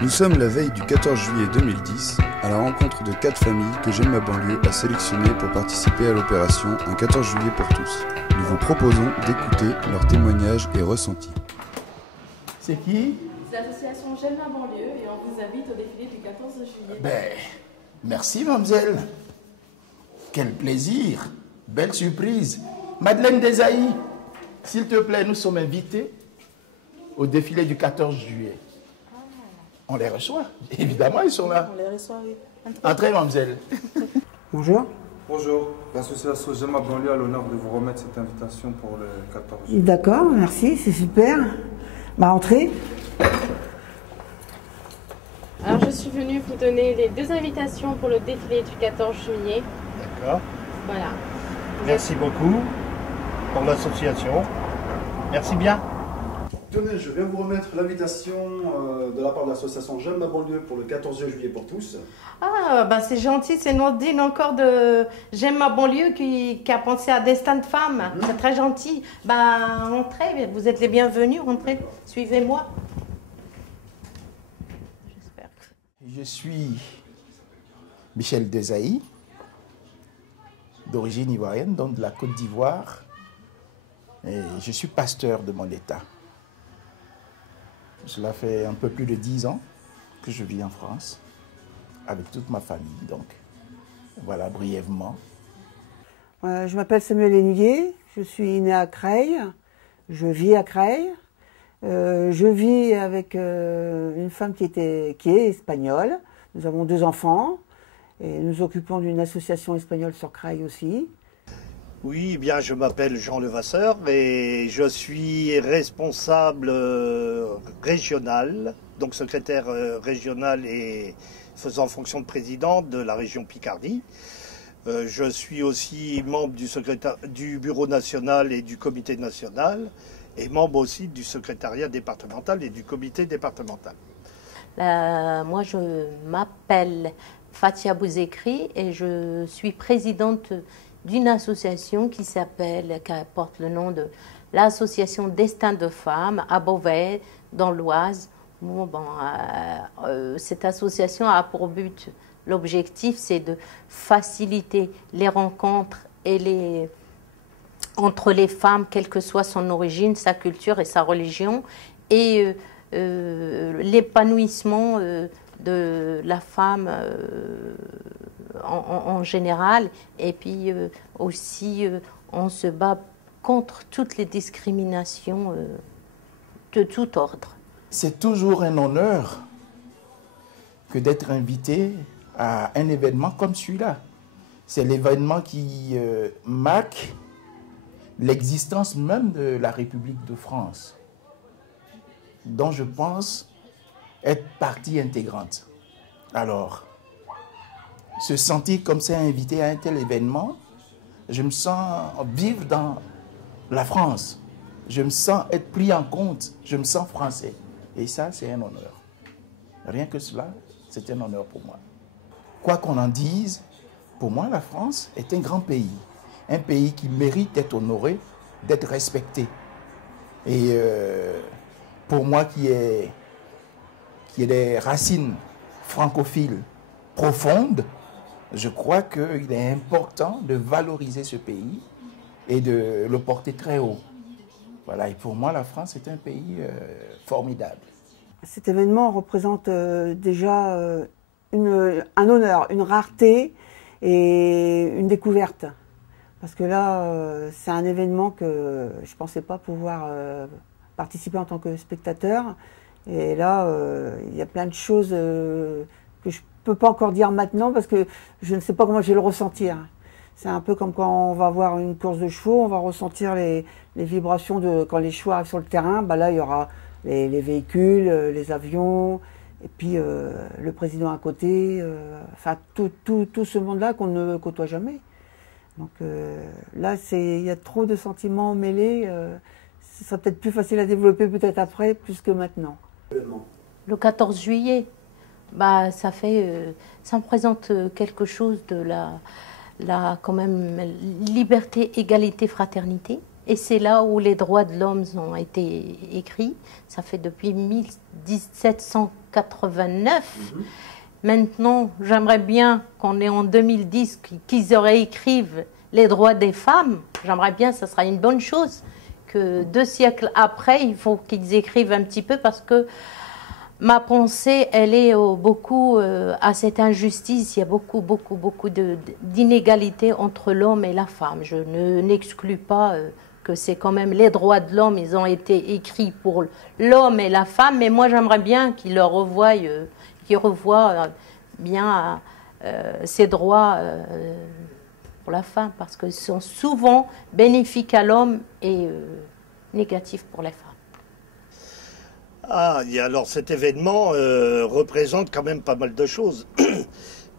Nous sommes la veille du 14 juillet 2010, à la rencontre de 4 familles que J'aime ma banlieue a sélectionnées pour participer à l'opération Un 14 juillet pour tous. Nous vous proposons d'écouter leurs témoignages et ressentis. C'est qui? C'est l'association J'aime ma banlieue et on vous invite au défilé du 14 juillet. Merci mademoiselle. Quel plaisir, belle surprise. Madeleine Desailly, s'il te plaît, nous sommes invités au défilé du 14 juillet. On les reçoit, évidemment, ils sont là. On les reçoit, oui. Entrez, mademoiselle. Bonjour. Bonjour, l'association J'aime ma banlieue a l'honneur de vous remettre cette invitation pour le 14 juillet. D'accord, merci, c'est super. Entrez. Alors je suis venue vous donner les 2 invitations pour le défilé du 14 juillet. D'accord. Voilà. Merci beaucoup pour l'association. Merci bien. Tenez, je viens vous remettre l'invitation de la part de l'association J'aime ma banlieue pour le 14 juillet pour tous. Ah, c'est gentil, c'est Nordine encore de J'aime ma banlieue qui a pensé à Destin de femme. C'est très gentil. Entrez, vous êtes les bienvenus, rentrez, suivez-moi. J'espère. Je suis Michel Desailly, d'origine ivoirienne, donc de la Côte d'Ivoire. Et je suis pasteur de mon État. Cela fait un peu plus de 10 ans que je vis en France, avec toute ma famille, donc voilà brièvement. Je m'appelle Samuel Hennuyer, je suis né à Creil, je vis à Creil. Je vis avec une femme qui est espagnole. Nous avons 2 enfants et nous occupons d'une association espagnole sur Creil aussi. Oui, bien, je m'appelle Jean Levasseur et je suis responsable régional, donc secrétaire régional et faisant fonction de président de la région Picardie. Je suis aussi membre du bureau national et du comité national et membre aussi du secrétariat départemental et du comité départemental. Moi, je m'appelle Fatia Bouzekri et je suis présidente d'une association qui porte le nom de l'association Destin de femmes à Beauvais, dans l'Oise. Cette association a pour but, l'objectif, c'est de faciliter les rencontres entre les femmes, quelle que soit son origine, sa culture et sa religion, et l'épanouissement de la femme en général, et puis aussi on se bat contre toutes les discriminations de tout ordre. C'est toujours un honneur que d'être invité à un événement comme celui-là. C'est l'événement qui marque l'existence même de la République de France, dont je pense être partie intégrante. Alors, se sentir comme ça invité à un tel événement, je me sens vivre dans la France. Je me sens être pris en compte. Je me sens français. Et ça, c'est un honneur. Rien que cela, c'est un honneur pour moi. Quoi qu'on en dise, pour moi, la France est un grand pays. Un pays qui mérite d'être honoré, d'être respecté. Et pour moi qui ai des racines francophiles profondes, je crois qu'il est important de valoriser ce pays et de le porter très haut. Voilà, et pour moi, la France est un pays formidable. Cet événement représente déjà un honneur, une rareté et une découverte. Parce que là, c'est un événement que je ne pensais pas pouvoir participer en tant que spectateur. Et là, il y a plein de choses que je ne peux pas encore dire maintenant parce que je ne sais pas comment je vais le ressentir. C'est un peu comme quand on va voir une course de chevaux, on va ressentir les vibrations de quand les chevaux arrivent sur le terrain. Là, il y aura les véhicules, les avions, et puis le président à côté. Enfin, tout ce monde-là qu'on ne côtoie jamais. Donc là, il y a trop de sentiments mêlés. Ce sera peut-être plus facile à développer peut-être après, plus que maintenant. Le 14 juillet, bah, ça me présente quelque chose de quand même, liberté, égalité, fraternité. Et c'est là où les droits de l'homme ont été écrits. Ça fait depuis 1789. Maintenant, j'aimerais bien qu'on est en 2010, qu'ils réécrivent les droits des femmes. J'aimerais bien, ça sera une bonne chose. Que 2 siècles après, il faut qu'ils écrivent un petit peu parce que ma pensée, elle est beaucoup à cette injustice. Il y a beaucoup d'inégalités entre l'homme et la femme. Je n'exclus pas que c'est quand même les droits de l'homme, ils ont été écrits pour l'homme et la femme, mais moi j'aimerais bien qu'ils revoient bien ces droits pour la femme, parce qu'ils sont souvent bénéfiques à l'homme et négatifs pour les femmes. Ah, et alors cet événement représente quand même pas mal de choses.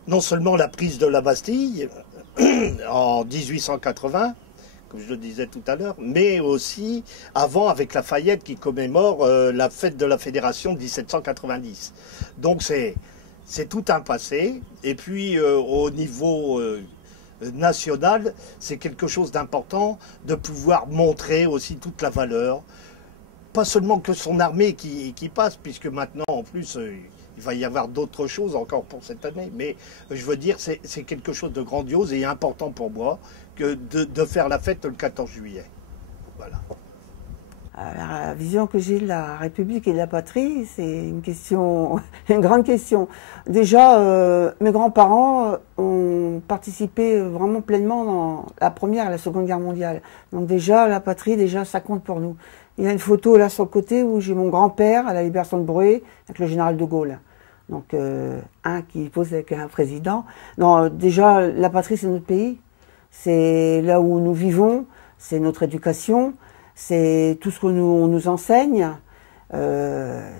Non seulement la prise de la Bastille en 1880, comme je le disais tout à l'heure, mais aussi avant avec Lafayette qui commémore la fête de la Fédération de 1790. Donc c'est tout un passé. Et puis au niveau national, c'est quelque chose d'important de pouvoir montrer aussi toute la valeur. Pas seulement que son armée qui passe, puisque maintenant en plus il va y avoir d'autres choses encore pour cette année, mais je veux dire c'est quelque chose de grandiose et important pour moi que de faire la fête le 14 juillet. Voilà. La vision que j'ai de la République et de la patrie, c'est une question, une grande question. Déjà, mes grands-parents ont participé vraiment pleinement dans la Première et la Seconde Guerre mondiale. Donc déjà, la patrie, déjà, ça compte pour nous. Il y a une photo là sur le côté où j'ai mon grand-père à la Libération de Bruay avec le général de Gaulle. Donc un qui pose avec un président. Non, déjà, la patrie, c'est notre pays. C'est là où nous vivons, c'est notre éducation, c'est tout ce qu'on nous enseigne.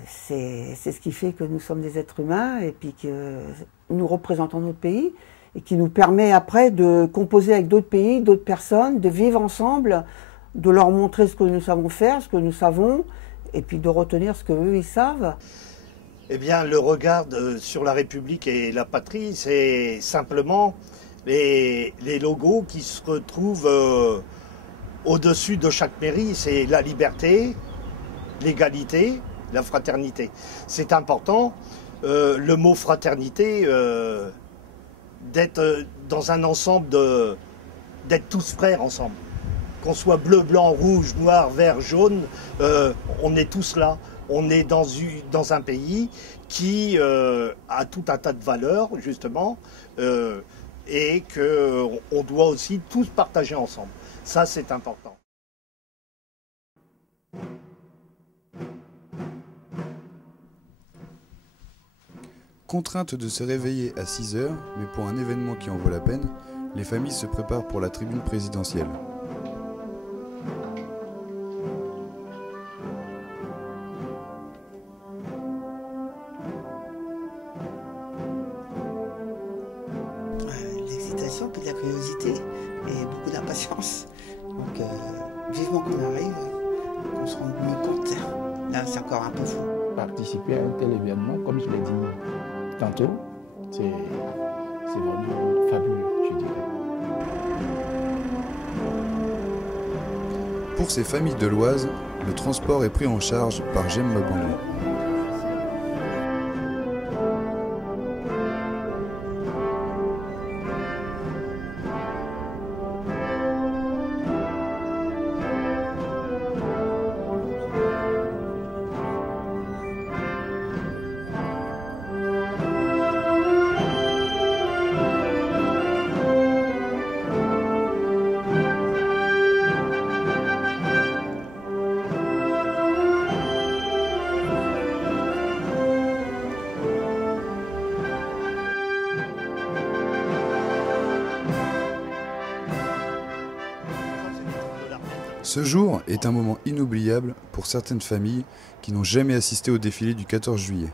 C'est ce qui fait que nous sommes des êtres humains et puis que nous représentons notre pays et qui nous permet après de composer avec d'autres pays, d'autres personnes, de vivre ensemble, de leur montrer ce que nous savons faire, ce que nous savons, et puis de retenir ce qu'eux, ils savent. Eh bien, le regard sur la République et la patrie, c'est simplement les logos qui se retrouvent au-dessus de chaque mairie. C'est la liberté, l'égalité, la fraternité. C'est important, le mot fraternité, d'être dans un ensemble, d'être tous frères ensemble. Qu'on soit bleu, blanc, rouge, noir, vert, jaune, on est tous là. On est dans un pays qui a tout un tas de valeurs, justement, et qu'on doit aussi tous partager ensemble. Ça, c'est important. Contrainte de se réveiller à 6 h, mais pour un événement qui en vaut la peine, les familles se préparent pour la tribune présidentielle. L'excitation, puis de la curiosité et beaucoup d'impatience. Donc vivement qu'on arrive, qu'on se rende mieux compte. Là, c'est encore un peu fou. Participer à un tel événement, comme je l'ai dit tantôt, c'est vraiment fabuleux, je dirais. Pour ces familles de l'Oise, le transport est pris en charge par J'aime ma banlieue. Ce jour est un moment inoubliable pour certaines familles qui n'ont jamais assisté au défilé du 14 juillet.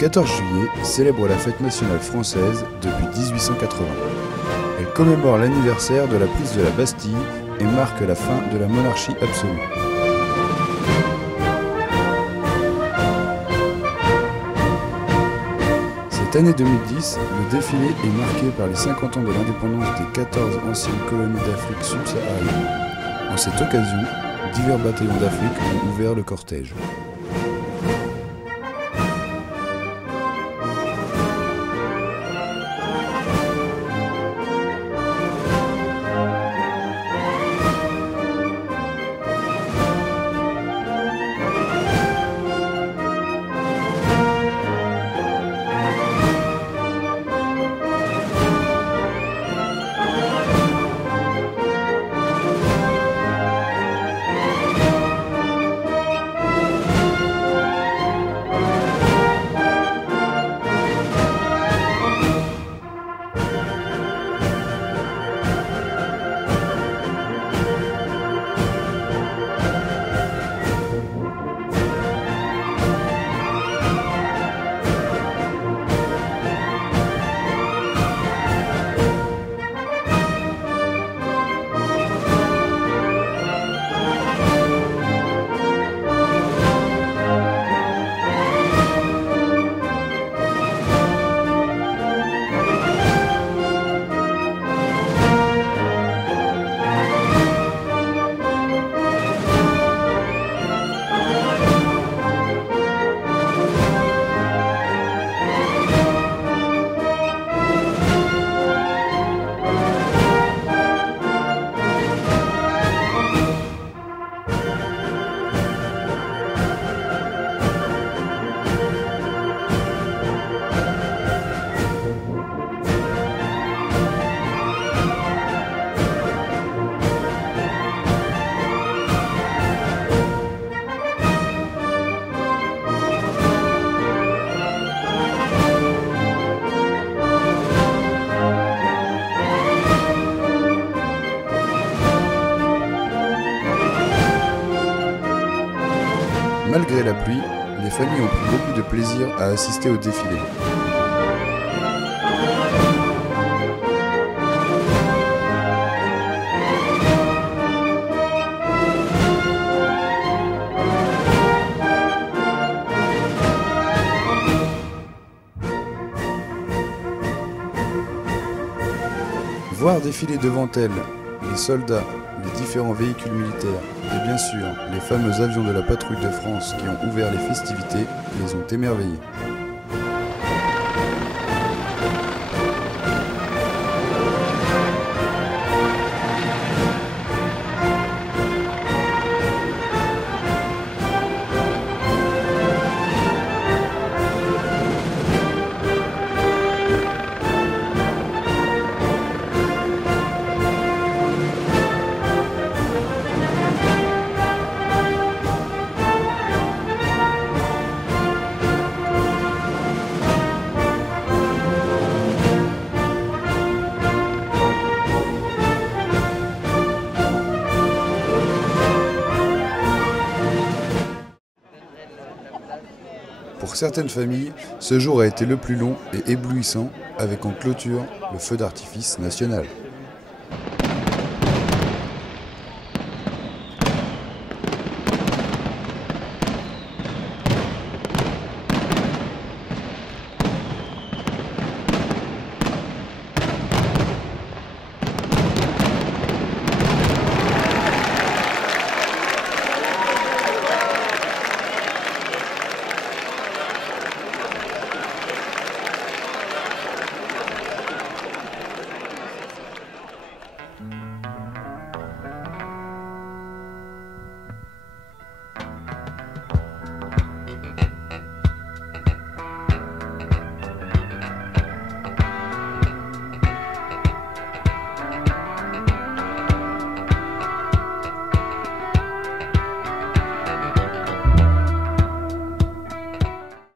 14 juillet célèbre la fête nationale française depuis 1880. Elle commémore l'anniversaire de la prise de la Bastille et marque la fin de la monarchie absolue. Cette année 2010, le défilé est marqué par les 50 ans de l'indépendance des 14 anciennes colonies d'Afrique subsaharienne. En cette occasion, divers bataillons d'Afrique ont ouvert le cortège. Malgré la pluie, les familles ont pris beaucoup de plaisir à assister au défilé. Voir défiler devant elles les soldats, les différents véhicules militaires et bien sûr les fameux avions de la patrouille de France qui ont ouvert les festivités les ont émerveillés. Pour certaines familles, ce jour a été le plus long et éblouissant, avec en clôture le feu d'artifice national.